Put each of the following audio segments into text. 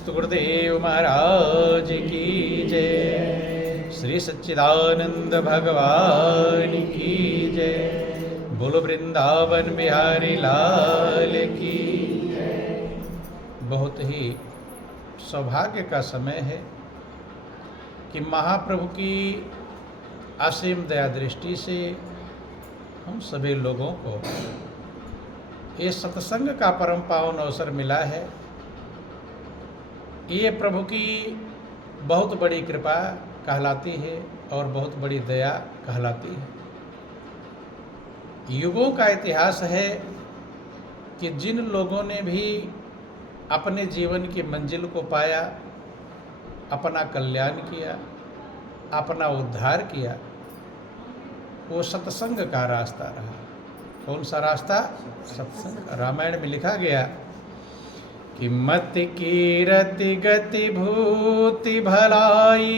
स्तु गुरुदेव महाराज की जय। श्री सच्चिदानंद भगवान की जय। बोलो वृंदावन बिहारी लाल की जय। बहुत ही सौभाग्य का समय है कि महाप्रभु की असीम दया दृष्टि से हम सभी लोगों को ये सत्संग का परम पावन अवसर मिला है। ये प्रभु की बहुत बड़ी कृपा कहलाती है और बहुत बड़ी दया कहलाती है। युगों का इतिहास है कि जिन लोगों ने भी अपने जीवन की मंजिल को पाया, अपना कल्याण किया, अपना उद्धार किया, वो सत्संग का रास्ता रहा। कौन सा रास्ता? सत्संग। रामायण में लिखा गया कि मत की रति गति भूति भलाई,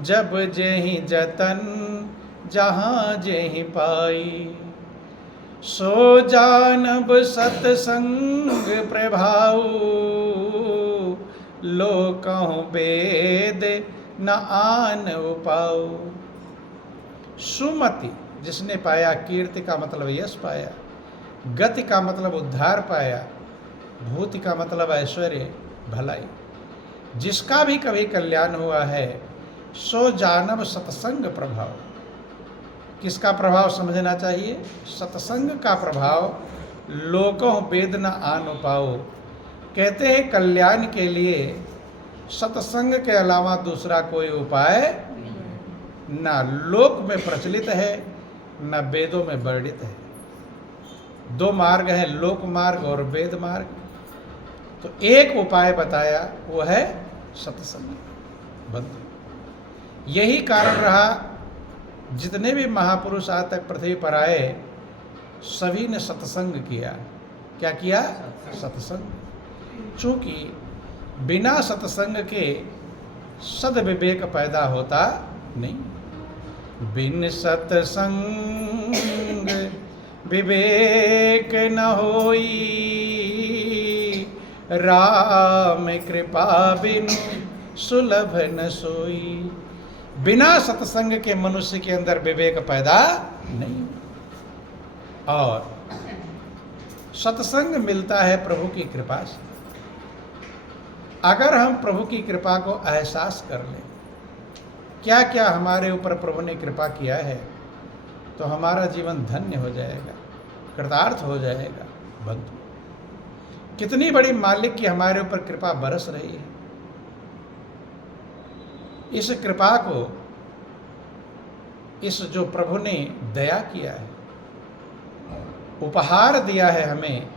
जब जेहि जतन जहाँ जेहि पाई, सो जानब सतसंग प्रभाऊ, लोकहु वेद न आन उपाऊ। सुमति जिसने पाया, कीर्ति का मतलब यश पाया, गति का मतलब उद्धार पाया, भूति का मतलब ऐश्वर्य भलाई, जिसका भी कभी कल्याण हुआ है, सो जानब सत्संग प्रभाव। किसका प्रभाव समझना चाहिए? सत्संग का प्रभाव। लोकों वेद न आन उपाओ। कहते हैं कल्याण के लिए सत्संग के अलावा दूसरा कोई उपाय ना लोक में प्रचलित है, न वेदों में वर्णित है। दो मार्ग हैं, लोक मार्ग और वेद मार्ग। तो एक उपाय बताया, वो है सत्संग। बंधु, यही कारण रहा जितने भी महापुरुष आज तक पृथ्वी पर आए, सभी ने सत्संग किया। क्या किया? सत्संग। चूंकि बिना सत्संग के सद्विवेक पैदा होता नहीं। बिन सत्संग विवेक न होई, राम कृपा बिनु सुलभ न सोई। बिना सत्संग के मनुष्य के अंदर विवेक पैदा नहीं। और सत्संग मिलता है प्रभु की कृपा से। अगर हम प्रभु की कृपा को एहसास कर लें, क्या क्या हमारे ऊपर प्रभु ने कृपा किया है, तो हमारा जीवन धन्य हो जाएगा, कृतार्थ हो जाएगा। बंधु, कितनी बड़ी मालिक की हमारे ऊपर कृपा बरस रही है। इस कृपा को, इस जो प्रभु ने दया किया है, उपहार दिया है हमें,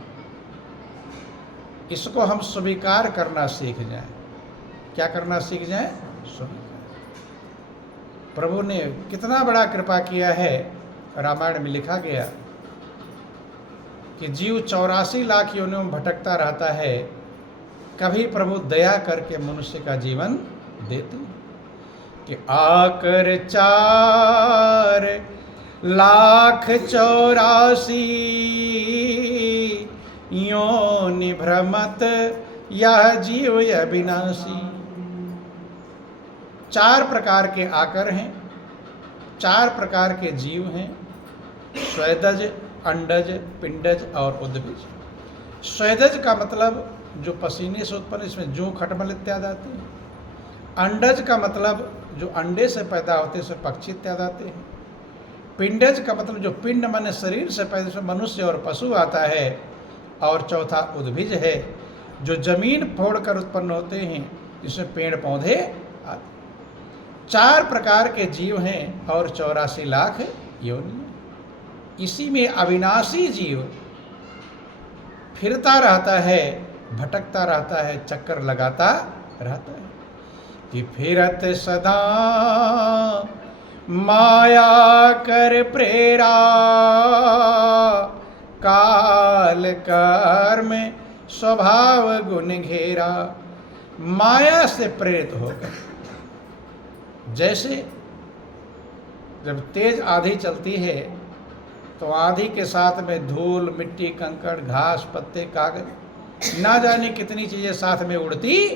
इसको हम स्वीकार करना सीख जाएं। क्या करना सीख जाएं? स्वीकार। प्रभु ने कितना बड़ा कृपा किया है। रामायण में लिखा गया कि जीव 84 लाख योनियों में भटकता रहता है, कभी प्रभु दया करके मनुष्य का जीवन देते हैं। कि आकर 4 लाख 84 योनि भ्रमत, यह जीव अविनाशी। 4 प्रकार के आकर हैं, 4 प्रकार के जीव हैं, स्वेदज, अंडज, पिंडज और उद्भिज। स्वेदज का मतलब जो पसीने से उत्पन्न, इसमें जूं, खटमल इत्यादि आते हैं। अंडज का मतलब जो अंडे से पैदा होते हैं, इसमें पक्षी इत्यादि आते हैं। पिंडज का मतलब जो पिंड माने शरीर से पैदा, इसमें मनुष्य और पशु आता है। और चौथा उद्भिज है, जो जमीन फोड़कर उत्पन्न होते हैं, जिसमें पेड़ पौधे आते। 4 प्रकार के जीव हैं और 84 लाख योनि। इसी में अविनाशी जीव फिरता रहता है, भटकता रहता है, चक्कर लगाता रहता है। कि फिरत सदा माया कर प्रेरा, काल कर्म स्वभाव गुण घेरा। माया से प्रेरित होकर, जैसे जब तेज आंधी चलती है तो आंधी के साथ में धूल, मिट्टी, कंकड़, घास, पत्ते, कागज ना जाने कितनी चीज़ें साथ में उड़ती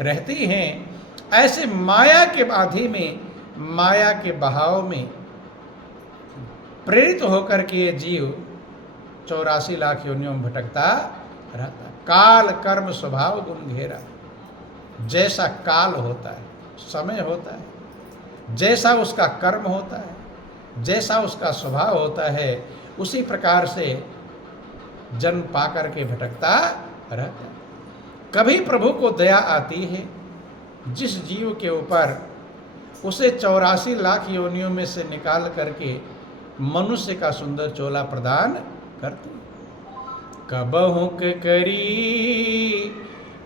रहती हैं। ऐसे माया के बाधी में, माया के बहाव में प्रेरित होकर के ये जीव 84 लाख योनियों में भटकता रहता। काल कर्म स्वभाव गुण घेरा। जैसा काल होता है, समय होता है, जैसा उसका कर्म होता है, जैसा उसका स्वभाव होता है, उसी प्रकार से जन्म पाकर के भटकता रहता है। कभी प्रभु को दया आती है जिस जीव के ऊपर, उसे 84 लाख योनियों में से निकाल करके मनुष्य का सुंदर चोला प्रदान करती। कबहु के करी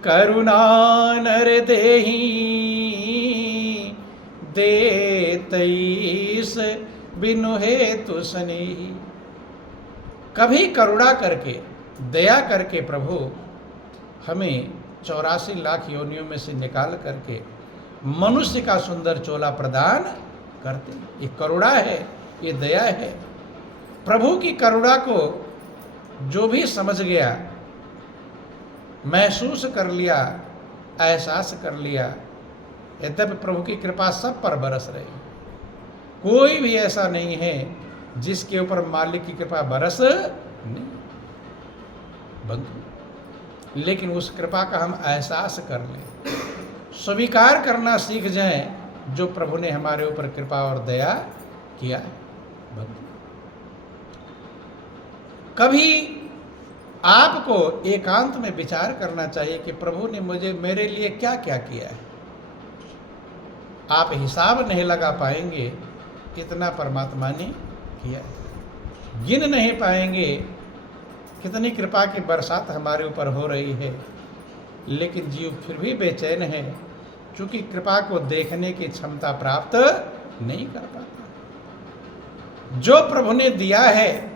करुणा नर देही, देतईस बिनु हेतु स्नेही। कभी करुणा करके, दया करके प्रभु हमें 84 लाख योनियों में से निकाल करके मनुष्य का सुंदर चोला प्रदान करते। ये करुणा है, ये दया है। प्रभु की करुणा को जो भी समझ गया, महसूस कर लिया, एहसास कर लिया, यद्यपि प्रभु की कृपा सब पर बरस रही। कोई भी ऐसा नहीं है जिसके ऊपर मालिक की कृपा बरस नहीं बंधु। लेकिन उस कृपा का हम एहसास कर लें, स्वीकार करना सीख जाएं जो प्रभु ने हमारे ऊपर कृपा और दया किया है बंधु। कभी आपको एकांत में विचार करना चाहिए कि प्रभु ने मुझे, मेरे लिए क्या क्या किया है। आप हिसाब नहीं लगा पाएंगे कितना परमात्मा ने किया है, गिन नहीं पाएंगे कितनी कृपा की बरसात हमारे ऊपर हो रही है। लेकिन जीव फिर भी बेचैन है, क्योंकि कृपा को देखने की क्षमता प्राप्त नहीं कर पाता। जो प्रभु ने दिया है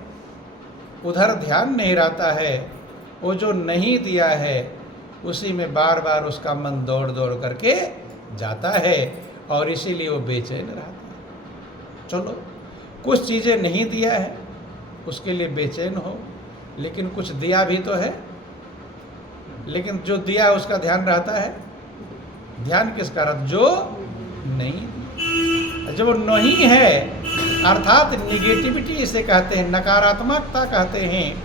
उधर ध्यान नहीं रहता है, वो जो नहीं दिया है उसी में बार बार उसका मन दौड़ दौड़ करके जाता है, और इसीलिए वो बेचैन रहता है। चलो, कुछ चीज़ें नहीं दिया है उसके लिए बेचैन हो, लेकिन कुछ दिया भी तो है। लेकिन जो दिया उसका ध्यान रहता है। ध्यान किसका रहता? जो नहीं, जो नहीं है, अर्थात निगेटिविटी इसे कहते हैं, नकारात्मकता कहते हैं।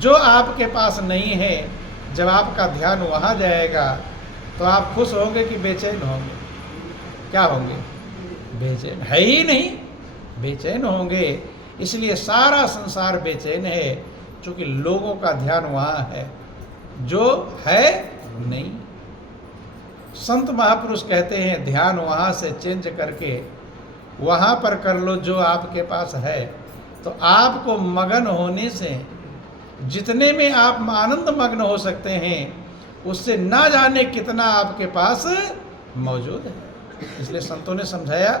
जो आपके पास नहीं है, जब आपका ध्यान वहाँ जाएगा तो आप खुश होंगे कि बेचैन होंगे? क्या होंगे? बेचैन है ही नहीं, बेचैन होंगे। इसलिए सारा संसार बेचैन है, क्योंकि लोगों का ध्यान वहाँ है जो है नहीं। संत महापुरुष कहते हैं ध्यान वहाँ से चेंज करके वहाँ पर कर लो जो आपके पास है, तो आपको मगन होने से, जितने में आप आनंद मग्न हो सकते हैं, उससे ना जाने कितना आपके पास मौजूद है। इसलिए संतों ने समझाया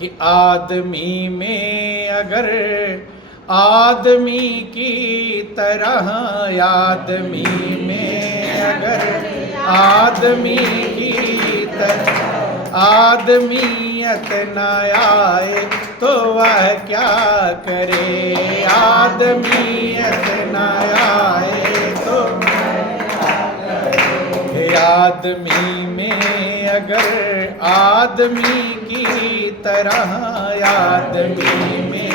कि आदमी में अगर आदमी की तरह, आदमी में अगर आदमी की तरह आदमियत न आए तो वह क्या करे। आदमियत न आए तो आदमी में अगर आदमी की तरह, आदमी में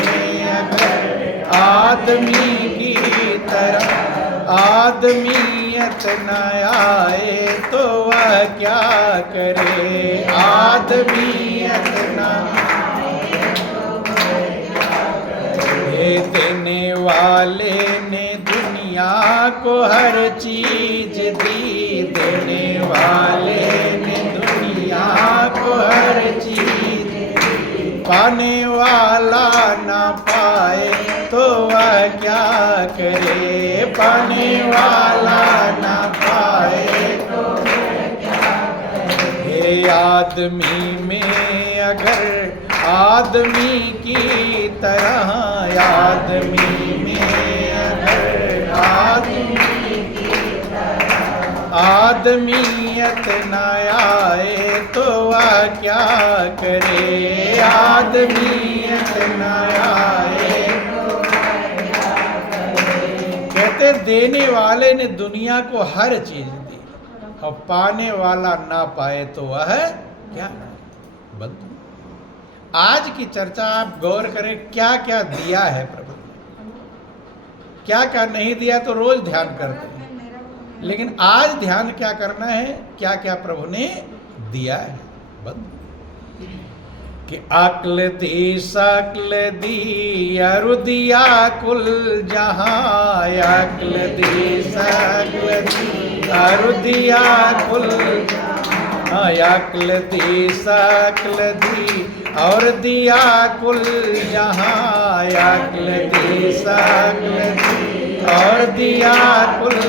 अगर आदमी की तरह आदमियत न आए तो वह क्या करे। आदमियत न आए तो वह क्या करे। देने वाले ने दुनिया को हर चीज दी, देने वाले ने दुनिया को हर चीज दी, पाने वाला ना पाए तो वह क्या करे। पाने वाला ना पाए तो वह क्या करे। आदमी में अगर आदमी की तरह, आदमी में अगर आदमी की तरह आदमियत न आए तो वह क्या करे। आदमियत न आए तो वह क्या करे। कहते कहते देने वाले ने दुनिया को हर चीज दी और पाने वाला ना पाए तो वह क्या बंधु। आज की चर्चा आप गौर करें, क्या क्या दिया है प्रभु ने, क्या क्या नहीं दिया तो रोज ध्यान करते हैं, लेकिन आज ध्यान क्या करना है, क्या क्या प्रभु ने दिया है बंधु। कि अक्ल दी सकल दी अरु दिया कुल जहां, अक्ल दी सकल दी अरु दिया कुल, अक्ल दी सकल दी और दिया कुल जहां, अक्ल दी सकल दी और दिया कुल,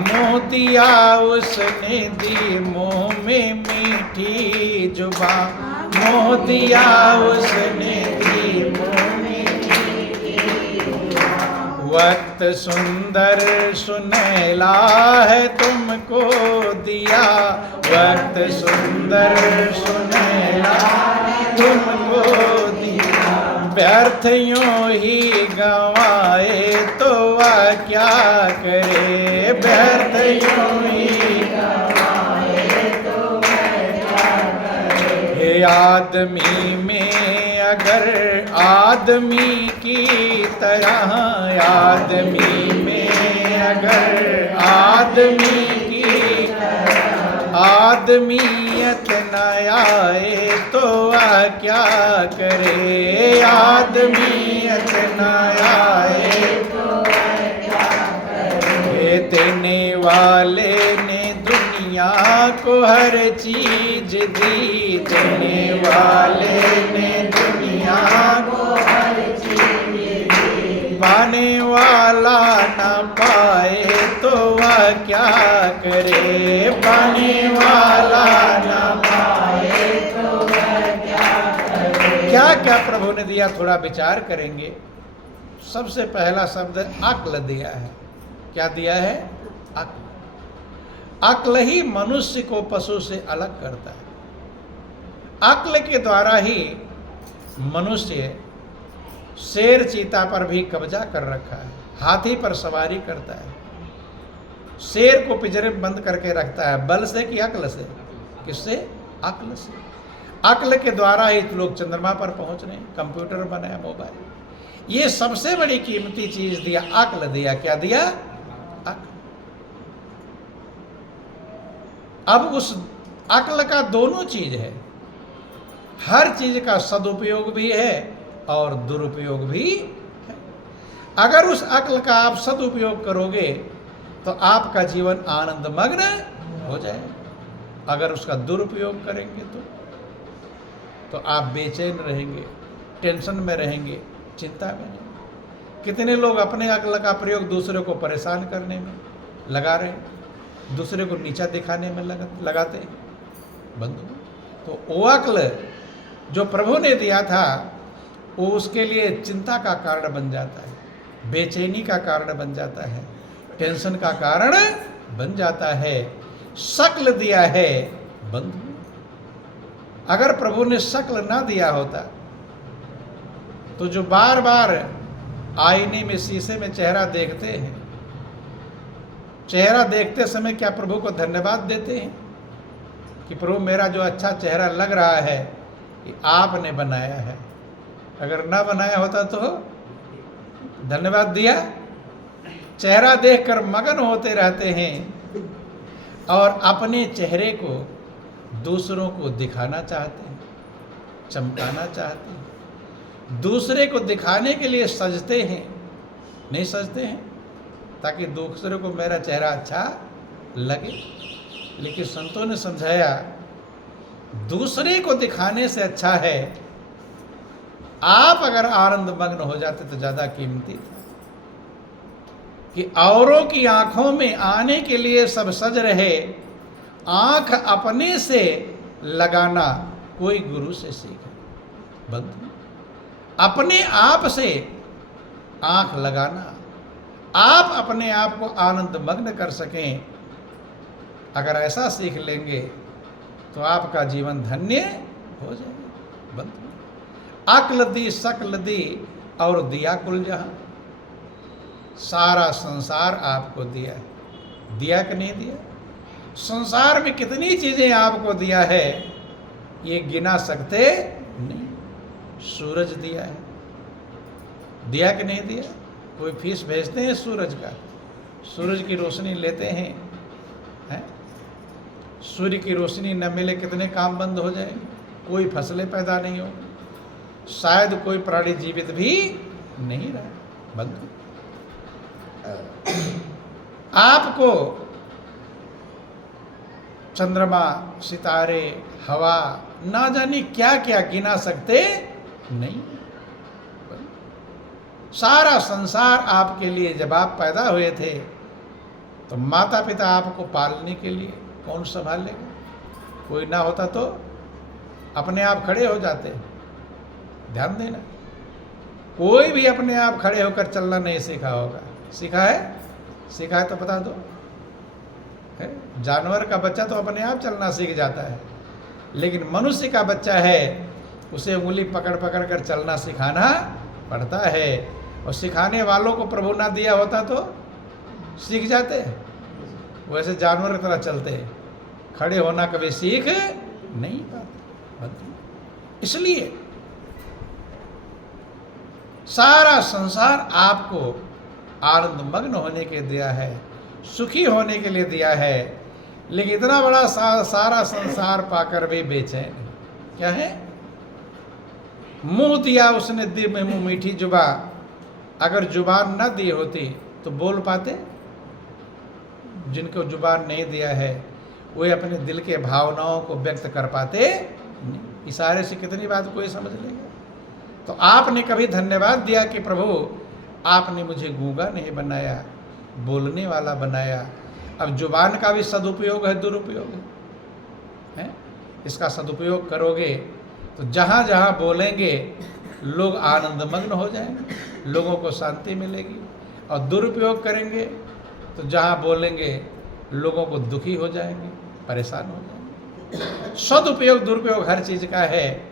मुँह दिया उसने दी मुँह में मीठी जुबान, मोह दिया उसने दी मुँह में मीठी जुबान। वक्त सुंदर सुनहला है तुमको दिया, वक्त सुंदर सुनहला तुमको दिया, व्यर्थ यूं ही गंवाए तो वह क्या करे, व्यर्थ यूं ही आदमी में अगर आदमी की तरह, आदमी में अगर आदमी की तरह आदमियत न आए तो वह क्या करे, आदमियत न आए तो वह क्या करे। देने वाले ने दुनिया को हर चीज दी, देने वाले ने दुनिया को हर चीज दी, पाने वाला ना पाए तो वह क्या करे, पाने वाला ना पाए तो वह क्या करे। क्या क्या प्रभु ने दिया, थोड़ा विचार करेंगे। सबसे पहला शब्द अक्ल दिया है। क्या दिया है? अक्ल। अक्ल ही मनुष्य को पशु से अलग करता है। अक्ल के द्वारा ही मनुष्य शेर चीता पर भी कब्जा कर रखा है, हाथी पर सवारी करता है, शेर को पिंजरे में बंद करके रखता है। बल से कि अक्ल से? किससे? अक्ल से। अक्ल के द्वारा ही लोग चंद्रमा पर पहुंच रहे हैं, कंप्यूटर बनाया, मोबाइल। ये सबसे बड़ी कीमती चीज दिया, अक्ल दिया। क्या दिया? अक्ल। अब उस अक्ल का दोनों चीज है, हर चीज का सदुपयोग भी है और दुरुपयोग भी है। अगर उस अक्ल का आप सदुपयोग करोगे तो आपका जीवन आनंदमग्न हो जाएगा। अगर उसका दुरुपयोग करेंगे तो आप बेचैन रहेंगे, टेंशन में रहेंगे, चिंता में रहेंगे। कितने लोग अपने अक्ल का प्रयोग दूसरे को परेशान करने में लगा रहे हैं, दूसरे को नीचा दिखाने में लगाते हैं बंधु। तो वो अक्ल जो प्रभु ने दिया था वो उसके लिए चिंता का कारण बन जाता है, बेचैनी का कारण बन जाता है, टेंशन का कारण बन जाता है। शक्ल दिया है बंधु। अगर प्रभु ने शक्ल ना दिया होता तो जो बार बार आईने में, शीशे में चेहरा देखते हैं, चेहरा देखते समय क्या प्रभु को धन्यवाद देते हैं कि प्रभु मेरा जो अच्छा चेहरा लग रहा है ये आपने बनाया है? अगर ना बनाया होता तो धन्यवाद दिया? चेहरा देखकर मगन होते रहते हैं और अपने चेहरे को दूसरों को दिखाना चाहते हैं, चमकाना चाहते हैं, दूसरे को दिखाने के लिए सजते हैं, नहीं सजते हैं ताकि दूसरे को मेरा चेहरा अच्छा लगे। लेकिन संतों ने समझाया दूसरे को दिखाने से अच्छा है आप अगर आनंद मग्न हो जाते तो ज्यादा कीमती था। कि औरों की आंखों में आने के लिए सब सज रहे, आंख अपने से लगाना कोई गुरु से सीखे बंधु। अपने आप से आंख लगाना, आप अपने आप को आनंद मग्न कर सकें, अगर ऐसा सीख लेंगे तो आपका जीवन धन्य हो जाएगा बंधु। अक्ल दी, शकल दी और दिया कुल जहां। सारा संसार आपको दिया है। दिया कि नहीं दिया? संसार में कितनी चीजें आपको दिया है ये गिना सकते नहीं। सूरज दिया है, दिया कि नहीं दिया? कोई फीस भेजते हैं सूरज का? सूरज की रोशनी लेते हैं? सूर्य की रोशनी न मिले कितने काम बंद हो जाएंगे, कोई फसलें पैदा नहीं होगी, शायद कोई प्राणी जीवित भी नहीं रहा। बंद। आपको चंद्रमा, सितारे, हवा, ना जाने क्या क्या गिना सकते नहीं। सारा संसार आपके लिए, जब आप पैदा हुए थे तो माता पिता आपको पालने के लिए कौन संभालेगा? कोई ना होता तो अपने आप खड़े हो जाते। ध्यान देना, कोई भी अपने आप खड़े होकर चलना नहीं सीखा होगा। सीखा है? सीखा है तो बता दो। जानवर का बच्चा तो अपने आप चलना सीख जाता है, लेकिन मनुष्य का बच्चा है, उसे उंगली पकड़ पकड़ कर चलना सिखाना पड़ता है। और सिखाने वालों को प्रभु ना दिया होता तो सीख जाते, वैसे जानवर की तरह चलते, खड़े होना कभी सीख नहीं पाते। इसलिए सारा संसार आपको आनंद मग्न होने के दिया है, सुखी होने के लिए दिया है, लेकिन इतना बड़ा सारा संसार पाकर भी बेचैन। क्या है? मुंह दिया उसने दिल में मुंह मीठी जुबा। अगर जुबान न दी होती तो बोल पाते? जिनको जुबान नहीं दिया है वे अपने दिल के भावनाओं को व्यक्त कर पाते? इशारे से कितनी बात कोई समझ लेगा। तो आपने कभी धन्यवाद दिया कि प्रभु आपने मुझे गूंगा नहीं बनाया, बोलने वाला बनाया। अब जुबान का भी सदुपयोग है, दुरुपयोग है। इसका सदुपयोग करोगे तो जहाँ जहाँ बोलेंगे लोग आनंदमग्न हो जाएंगे, लोगों को शांति मिलेगी। और दुरुपयोग करेंगे तो जहाँ बोलेंगे लोगों को दुखी हो जाएंगे, परेशान हो जाएंगे। सदुपयोग दुरुपयोग हर चीज़ का है।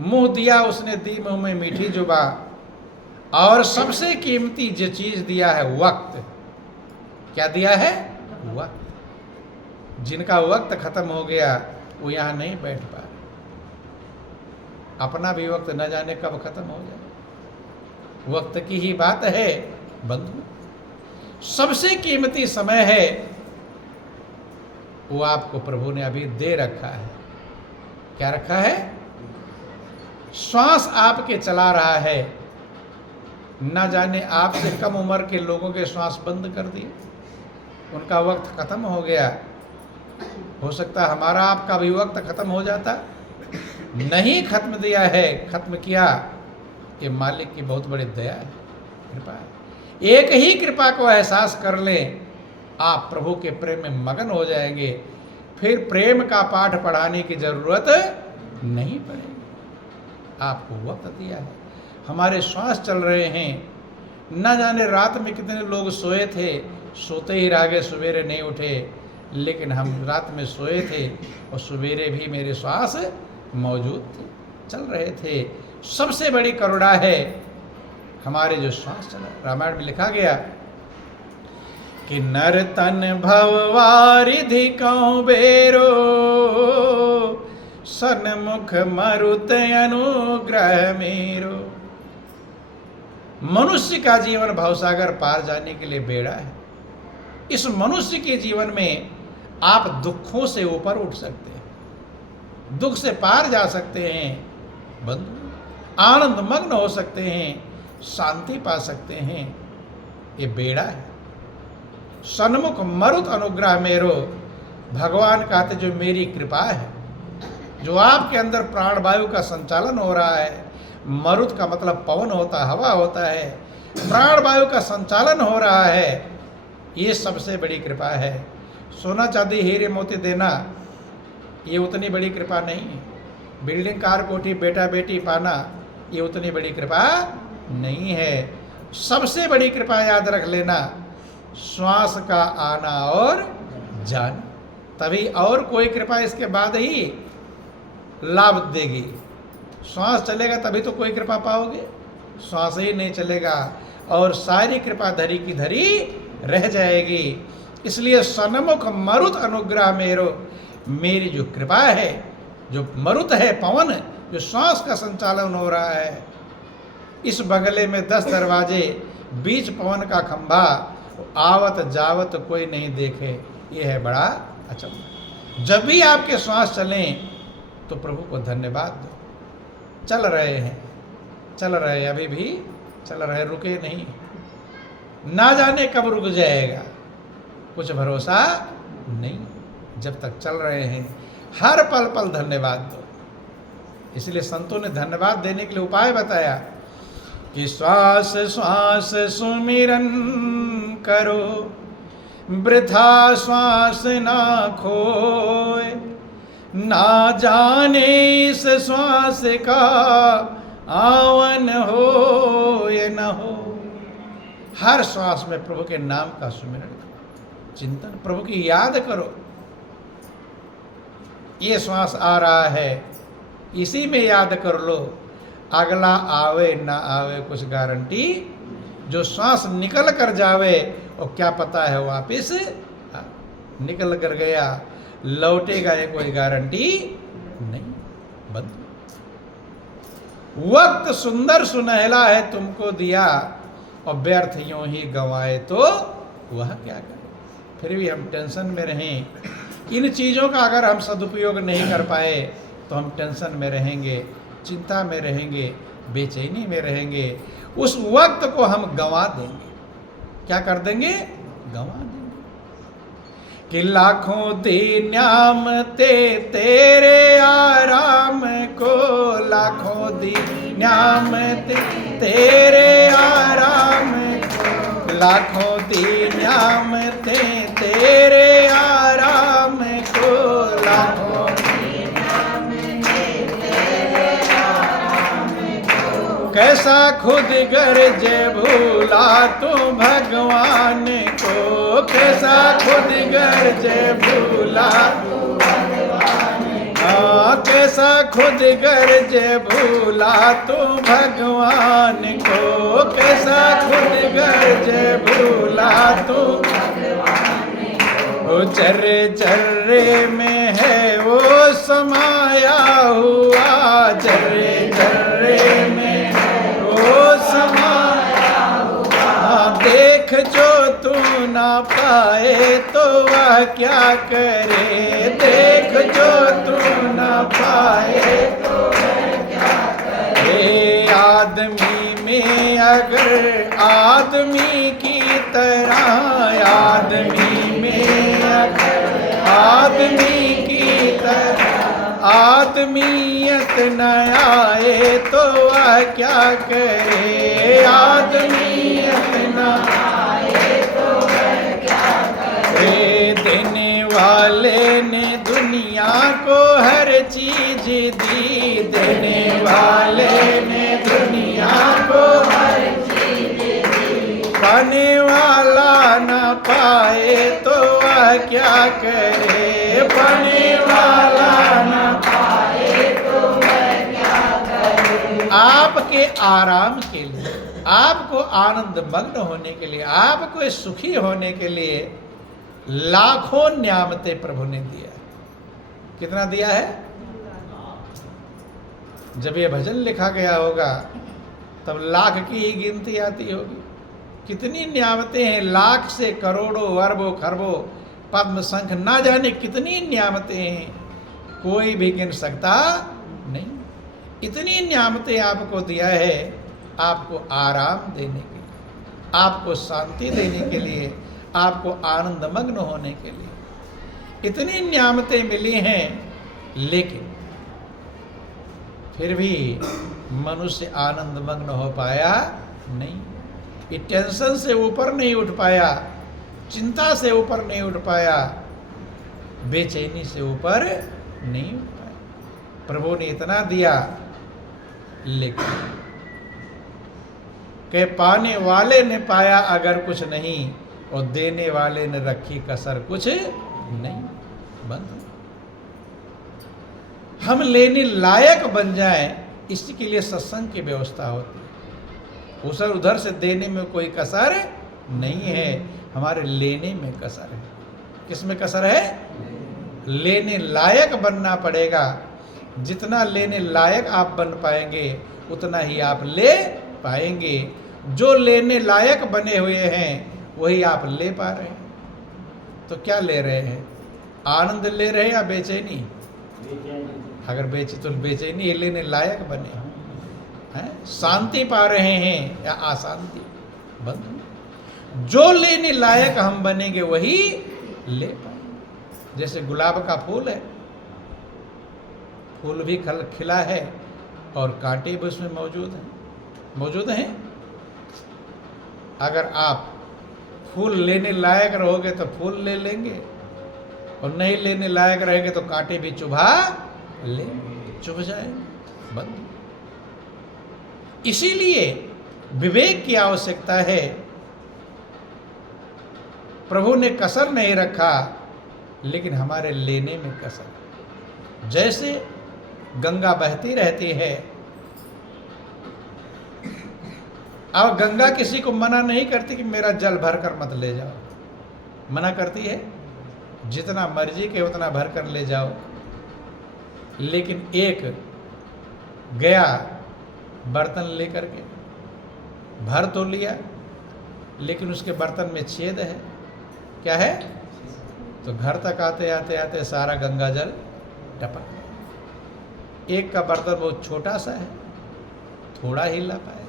मुंह दिया उसने दी मुंह में मीठी जुबा। और सबसे कीमती जो चीज़ दिया है वक्त। क्या दिया है? वक्त। जिनका वक्त खत्म हो गया वो यहाँ नहीं बैठ पा रहे। अपना भी वक्त न जाने कब खत्म हो जाए। वक्त की ही बात है बंधु। सबसे कीमती समय है वो आपको प्रभु ने अभी दे रखा है। क्या रखा है? श्वास आपके चला रहा है। न जाने आपसे कम उम्र के लोगों के श्वास बंद कर दिए, उनका वक्त खत्म हो गया। हो सकता है हमारा आपका भी वक्त खत्म हो जाता, नहीं खत्म दिया है, खत्म किया। ये मालिक की बहुत बड़ी दया है, कृपा है। एक ही कृपा को एहसास कर लें, आप प्रभु के प्रेम में मगन हो जाएंगे। फिर प्रेम का पाठ पढ़ाने की जरूरत नहीं पड़ेगी। आपको वक्त दिया है। हमारे श्वास चल रहे हैं। न जाने रात में कितने लोग सोए थे, सोते ही रह गए, सवेरे नहीं उठे। लेकिन हम रात में सोए थे और सवेरे भी मेरे श्वास मौजूद थे, चल रहे थे। सबसे बड़ी करुणा है हमारे जो श्वास चला। रामायण में लिखा गया कि नर तन भववारिधि कौ बेरो, सन्मुख मरुत अनुग्रह मेरो। मनुष्य का जीवन भवसागर पार जाने के लिए बेड़ा है। इस मनुष्य के जीवन में आप दुखों से ऊपर उठ सकते हैं, दुख से पार जा सकते हैं बंधु, आनंद मग्न हो सकते हैं, शांति पा सकते हैं। ये बेड़ा है। सन्मुख मरुत अनुग्रह मेरो। भगवान कहते जो मेरी कृपा है, जो आपके अंदर प्राणवायु का संचालन हो रहा है। मरुत का मतलब पवन होता है, हवा होता है। प्राणवायु का संचालन हो रहा है, ये सबसे बड़ी कृपा है। सोना चांदी हीरे मोती देना ये उतनी बड़ी कृपा नहीं है। बिल्डिंग कार कोठी बेटा बेटी पाना ये उतनी बड़ी कृपा नहीं है। सबसे बड़ी कृपा याद रख लेना, श्वास का आना और जाना। तभी और कोई कृपा इसके बाद ही लाभ देगी। श्वास चलेगा तभी तो कोई कृपा पाओगे। श्वास ही नहीं चलेगा, और सारी कृपा धरी की धरी रह जाएगी। इसलिए सन्मुख मरुत अनुग्रह मेरो, मेरी जो कृपा है, जो मरुत है पवन, जो श्वास का संचालन हो रहा है, इस बगले में 10 दरवाजे, बीच पवन का खंभा, आवत जावत कोई नहीं देखे, ये है बड़ा अचंभा। जब भी आपके श्वास चलें तो प्रभु को धन्यवाद दो। चल रहे हैं, चल रहे, अभी भी चल रहे, रुके नहीं, ना जाने कब रुक जाएगा, कुछ भरोसा नहीं। जब तक चल रहे हैं हर पल पल धन्यवाद दो। इसलिए संतों ने धन्यवाद देने के लिए उपाय बताया कि श्वास श्वास सुमिरन करो, वृथा श्वास ना खोए, ना जाने इस श्वास का आवन हो या न हो। हर श्वास में प्रभु के नाम का सुमिरन करो, चिंतन, प्रभु की याद करो। ये श्वास आ रहा है, इसी में याद कर लो, अगला आवे ना आवे कुछ गारंटी, जो श्वास निकल कर जावे और क्या पता है वापिस निकल कर गया, लौटेगा ये कोई गारंटी नहीं। बंद। वक्त सुंदर सुनहला है तुमको दिया, और व्यर्थ यूं ही गंवाए तो वह क्या करे। फिर भी हम टेंशन में रहें, इन चीज़ों का अगर हम सदुपयोग नहीं कर पाए तो हम टेंशन में रहेंगे, चिंता में रहेंगे, बेचैनी में रहेंगे। उस वक्त को हम गंवा देंगे। क्या कर देंगे? गंवा देंगे। कि लाखों दी न्यामते तेरे आराम को, लाखों दी न्यामते तेरे आराम को, लाखों दी न्यामते तेरे आराम को, लाखों कैसा खुद गर्जे भूला तू भगवान को, कैसा खुद गर्जे भूला तू भगवान को, कैसा खुद गर्जे भूला तू भगवान को, कैसा खुद गर्जे भूला तू भगवान को। जर्रे जर्रे में है वो समाया हुआ, जर्रे जर्रे में समाया हुआ, देख जो तू ना पाए तो वह क्या करे, देख जो तू ना पाए तो वह क्या करे। आदमी में अगर आदमी की तरह, आदमी में अगर आदमी की तरह आदमीयत न आए तो वह क्या करे, आदमीयत न आए तो वह क्या करे। देने वाले ने दुनिया को हर चीज दी, देने वाले ने दुनिया को हर चीज दी, पाने वाला न पाए तो वह क्या करे, पाने वाला न पाए तो वह क्या करे। आपके आराम के लिए, आपको आनंद मग्न होने के लिए, आपको सुखी होने के लिए लाखों न्यामते प्रभु ने दिया। कितना दिया है? जब ये भजन लिखा गया होगा तब लाख की ही गिनती आती होगी। कितनी न्यामतें हैं, लाख से करोड़ों अरबों खरबों पद्म शंख, ना जाने कितनी न्यामतें हैं, कोई भी गिन सकता नहीं। इतनी न्यामतें आपको दिया है, आपको आराम देने के लिए, आपको शांति देने के लिए, आपको आनंद मग्न होने के लिए इतनी न्यामतें मिली हैं। लेकिन फिर भी मनुष्य आनंद मग्न हो पाया नहीं, ये टेंशन से ऊपर नहीं उठ पाया, चिंता से ऊपर नहीं उठ पाया, बेचैनी से ऊपर नहीं उठ पाया। प्रभु ने इतना दिया, लेकिन के पाने वाले ने पाया अगर कुछ नहीं, और देने वाले ने रखी कसर कुछ नहीं। बंद। हम लेने लायक बन जाएं, इसके लिए सत्संग की व्यवस्था होती है। उधर से देने में कोई कसर नहीं है, हमारे लेने में कसर है। किस में कसर है? लेने लायक बनना पड़ेगा। जितना लेने लायक आप बन पाएंगे उतना ही आप ले पाएंगे। जो लेने लायक बने हुए हैं वही आप ले पा रहे हैं। तो क्या ले रहे हैं? आनंद ले रहे हैं या बेचैनी? अगर बेचैनी लेने लायक बने हैं, शांति पा रहे हैं या अशांति? बंद। जो लेने लायक हम बनेंगे वही ले पाएंगे। जैसे गुलाब का फूल है, फूल भी खिला है और कांटे भी उसमें मौजूद हैं। अगर आप फूल लेने लायक रहोगे तो फूल ले लेंगे, और नहीं लेने लायक रहेंगे तो कांटे भी चुभा जाएंगे। बंद। इसीलिए विवेक की आवश्यकता है। प्रभु ने कसर नहीं रखा, लेकिन हमारे लेने में कसर। जैसे गंगा बहती रहती है, अब गंगा किसी को मना नहीं करती कि मेरा जल भर कर मत ले जाओ, मना करती है जितना मर्जी के उतना भर कर ले जाओ। लेकिन एक गया बर्तन लेकर के, भर तो लिया लेकिन उसके बर्तन में छेद है। क्या है? तो घर तक आते आते सारा गंगा जल टपक। एक का बर्तन बहुत छोटा सा है, थोड़ा ही ला पाए।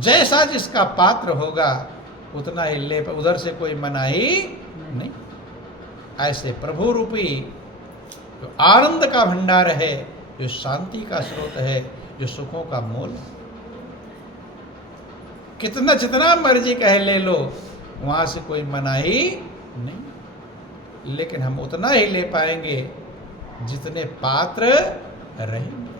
जैसा जिसका पात्र होगा उतना ही ले पाए, उधर से कोई मनाही नहीं। ऐसे प्रभु रूपी जो आनंद का भंडार है, जो शांति का स्रोत है, जो सुखों का मूल है, कितना जितना मर्जी कहे ले लो, वहां से कोई मनाही नहीं। लेकिन हम उतना ही ले पाएंगे जितने पात्र रहेंगे।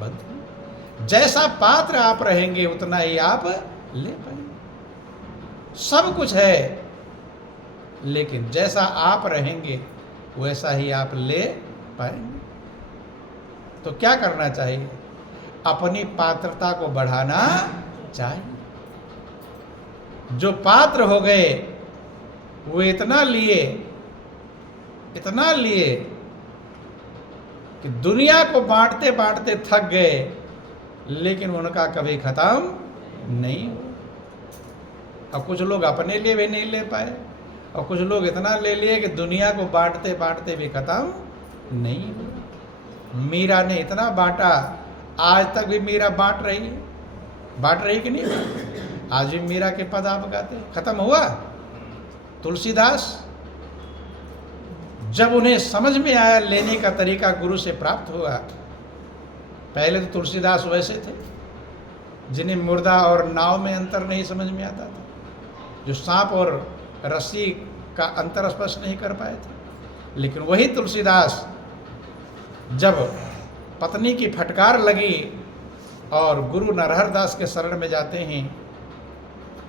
बंधु, जैसा पात्र आप रहेंगे उतना ही आप ले पाएंगे। सब कुछ है, लेकिन जैसा आप रहेंगे वैसा ही आप ले पाएंगे। तो क्या करना चाहिए? अपनी पात्रता को बढ़ाना चाहिए। जो पात्र हो गए वो इतना लिए कि दुनिया को बांटते बांटते थक गए, लेकिन उनका कभी खत्म नहीं। और कुछ लोग अपने लिए भी नहीं ले पाए, और कुछ लोग इतना ले लिए कि दुनिया को बांटते बांटते भी खत्म नहीं। मीरा ने इतना बांटा, आज तक भी मीरा बांट रही कि नहीं? आज भी मीरा के पद आप गाते। खत्म हुआ? तुलसीदास जब उन्हें समझ में आया लेने का तरीका गुरु से प्राप्त हुआ। पहले तो तुलसीदास वैसे थे जिन्हें मुर्दा और नाव में अंतर नहीं समझ में आता था, जो सांप और रस्सी का अंतर स्पष्ट नहीं कर पाए थे। लेकिन वही तुलसीदास जब पत्नी की फटकार लगी और गुरु नरहर दास के शरण में जाते हैं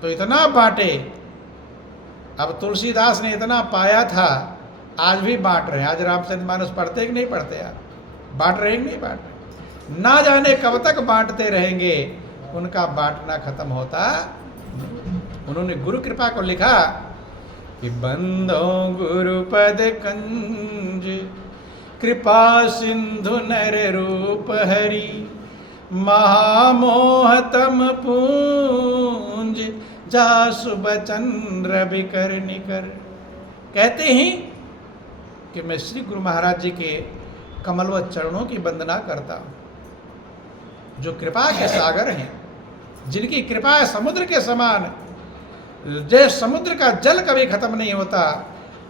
तो इतना बांटे। अब तुलसीदास ने इतना पाया था, आज भी बांट रहे हैं। आज रामचरितमानस पढ़ते कि नहीं पढ़ते? आप बांट रहे कि नहीं बांट रहे? ना जाने कब तक बांटते रहेंगे, उनका बांटना खत्म होता। उन्होंने गुरु कृपा को लिखा कि बंदो गुरुपद कंज, कृपा सिंधु नर रूप हरि, महामोहतम पूंज, जासु बचन रवि कर निकर। कहते हैं कि मैं श्री गुरु महाराज जी के कमलवत चरणों की वंदना करता हूँ, जो कृपा के सागर हैं, जिनकी कृपा है समुद्र के समान। जैसे समुद्र का जल कभी खत्म नहीं होता,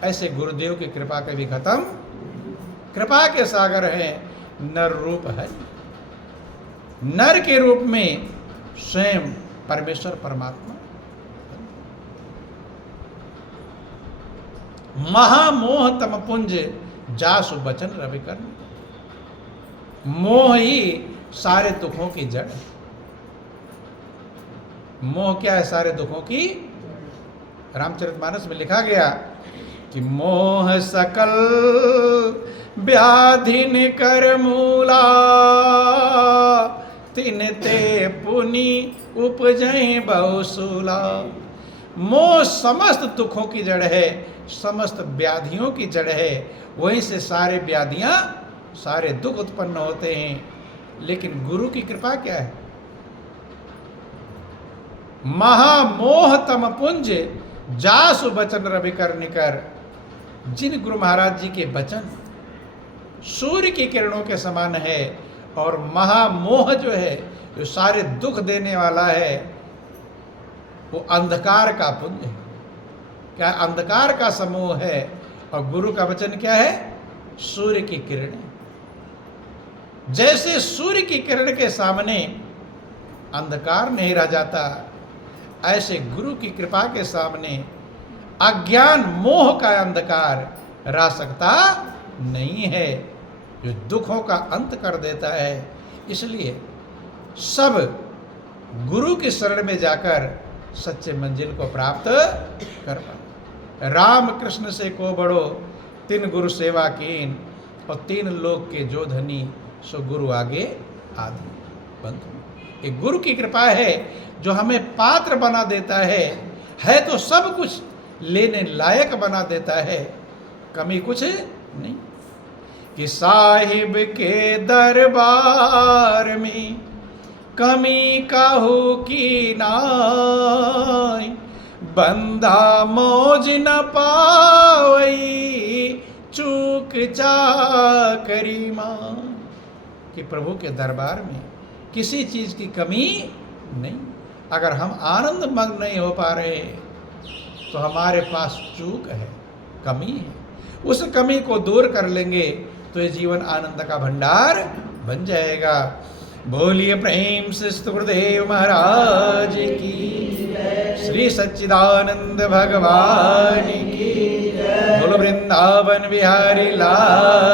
ऐसे गुरुदेव की कृपा कभी खत्म। कृपा के सागर हैं, नर रूप है। नर के रूप में स्वयं परमेश्वर परमात्मा। महामोह तम पुंज, जासु बचन रवि कर। मोह ही सारे दुखों की जड़ है। मोह क्या है? सारे दुखों की। रामचरितमानस में लिखा गया कि मोह सकल व्याधि कर मूला, तिन ते पुनि उपजय बहुसूला। मोह समस्त दुखों की जड़ है, समस्त व्याधियों की जड़ है, वहीं से सारे व्याधियां, सारे दुख उत्पन्न होते हैं। लेकिन गुरु की कृपा क्या है? महामोह तम पुंज जासु बचन रवि कर निकर। जिन गुरु महाराज जी के वचन सूर्य की किरणों के समान है, और महामोह जो है, जो सारे दुख देने वाला है, वो अंधकार का पुंज है। क्या? अंधकार का समूह है। और गुरु का वचन क्या है? सूर्य की किरण। जैसे सूर्य की किरण के सामने अंधकार नहीं रह जाता, ऐसे गुरु की कृपा के सामने अज्ञान मोह का अंधकार रह सकता नहीं है, जो दुखों का अंत कर देता है। इसलिए सब गुरु की शरण में जाकर सच्चे मंजिल को प्राप्त कर पाओ। राम कृष्ण से को बड़ो तिन गुरु सेवा कीन, और तीन लोक के जो धनी सो गुरु आगे आदि। बंधु, ये गुरु की कृपा है जो हमें पात्र बना देता है तो सब कुछ लेने लायक बना देता है, कमी कुछ नहीं। कि साहिब के दरबार में कमी काहू की नाई, बंदा मौज न पावई चूक चाकरी मां। कि प्रभु के दरबार में किसी चीज की कमी नहीं। अगर हम आनंद मग्न नहीं हो पा रहे तो हमारे पास चूक है, कमी है। उस कमी को दूर कर लेंगे तो ये जीवन आनंद का भंडार बन जाएगा। बोलिए प्रेम से गुरुदेव महाराज की, श्री सच्चिदानंद भगवान की, बोलो वृंदावन बिहारी लाल